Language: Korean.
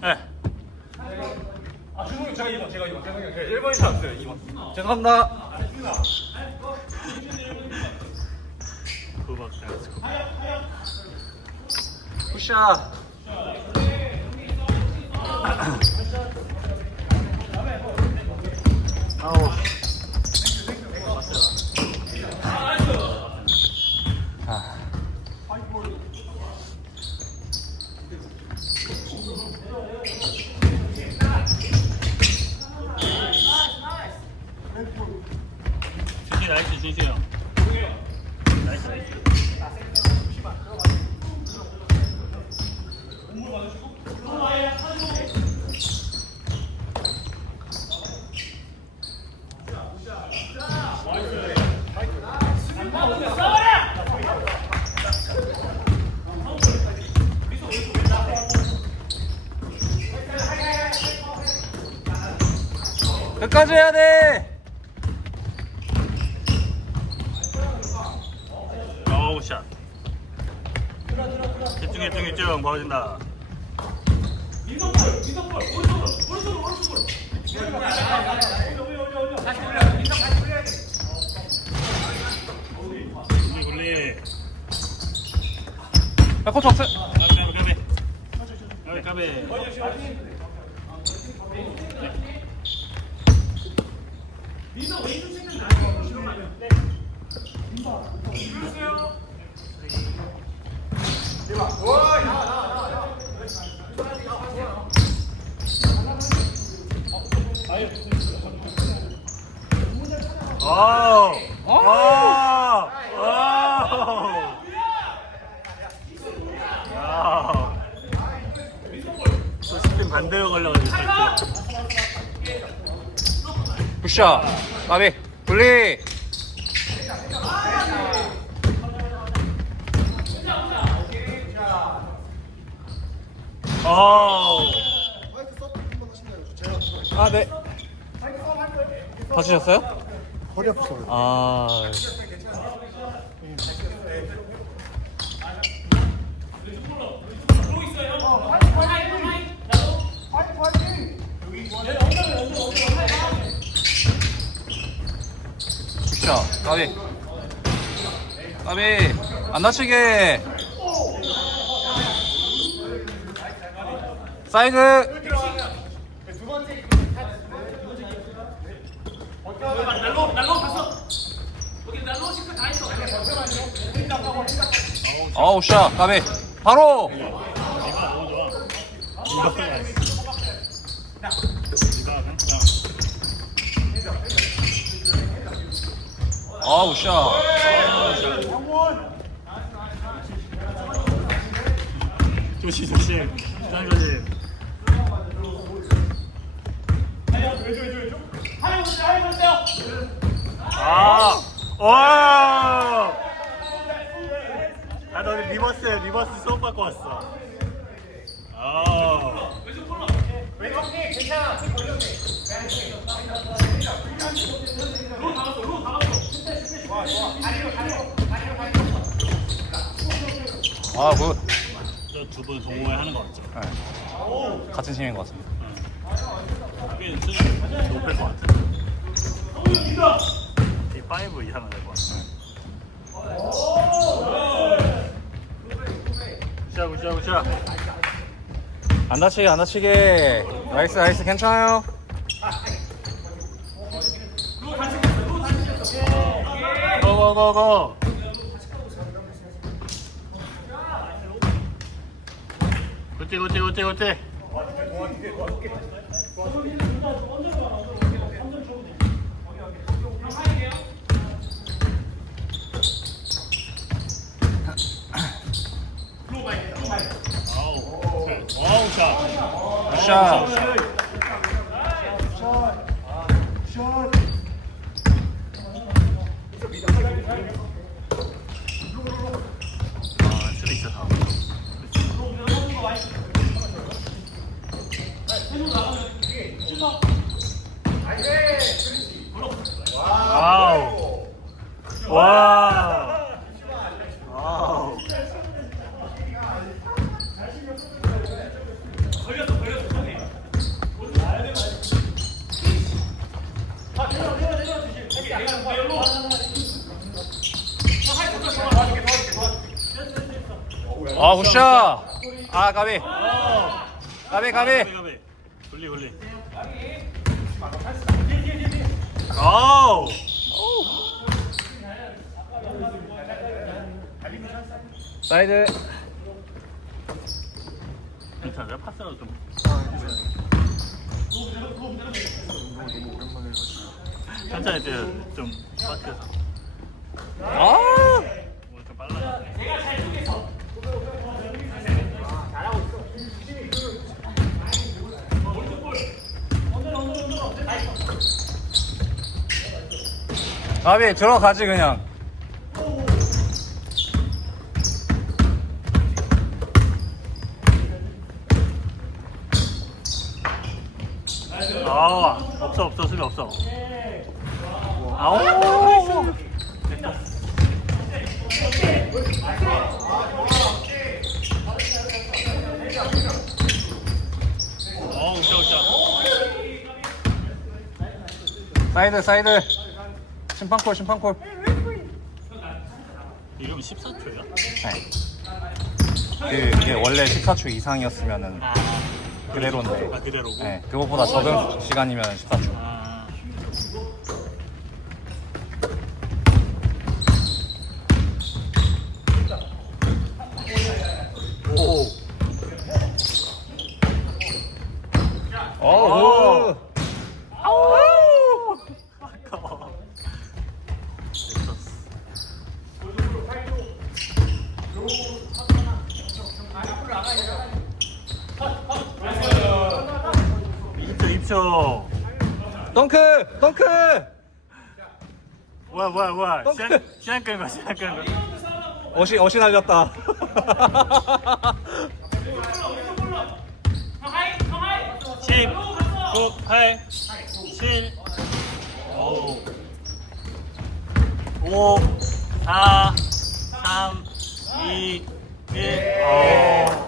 네. 아, 주성이 제가 2번, 제가 2번. 죄송해요. 제가 1번인 줄 알았어요, 2번. 죄송합니다. 도박 잘했을 것 같아. 굿샷. 계세요. 끝까지 해야 돼! 집중 집중 집중 벌어진다. 민성볼 민성볼 오른쪽으로 오른쪽으로 오른쪽으로 야, 코스 없어? 까베 까베 까베 민서 왼쪽 생각 나요 민서 민서 민서 민서 민서 와우. 와우. 반대로 걸려가지고. 굿샷. 마비. 블리. 아우. 아, 네. 다치셨어요? 허리 아프서 아. 자, 까비. 까비, 안 다치게. 사이즈 두 번째 어우 샤 까비. 바로. 아우 샤 조심 조심. 조심 하나 보세요 하나 보세요 아, 어. 아, 아 그저두분 동호회 하는 거 같죠? 네. 같은 팀인 것 같습니다. 높을 것 같아. 5 이하는 될것 같아. 굿샷, 굿샷, 굿샷. 안 다치게, 안 다치게. 나이스, 나이스, 괜찮아요. 고, 고, 고. 굿띠, 굿띠, 굿띠, 굿띠. 샷. 아, 와우. 와. 와우. 아, 굿샷. 아, 가비. 가비, 가비. 돌리, 돌리. 아우. 사이드 괜찮아. 내가 파스라도 좀. 천천히 뛰어. 좀 빠트려서. 아 오늘 좀 빨라. 가비 들어가지 그냥 아 없어 없어 수비 없어. 됐다. 어. 사이드 사이드 심판콜 심판콜 이러면 14초야? 네. 그게 원래 14초 이상이었으면은 아 그대로인데 아 그대로고. 네, 그것보다 적은 시간이면 14초 아 오. 오. 그렇죠. 덩크! 덩크! 와, 와, 와. 시안, 시안 끌 시안 끌 거. 어시, 어시 날렸다. 십, 구, 팔, 칠, 오, 오, 사, 삼, 이, 일. 오.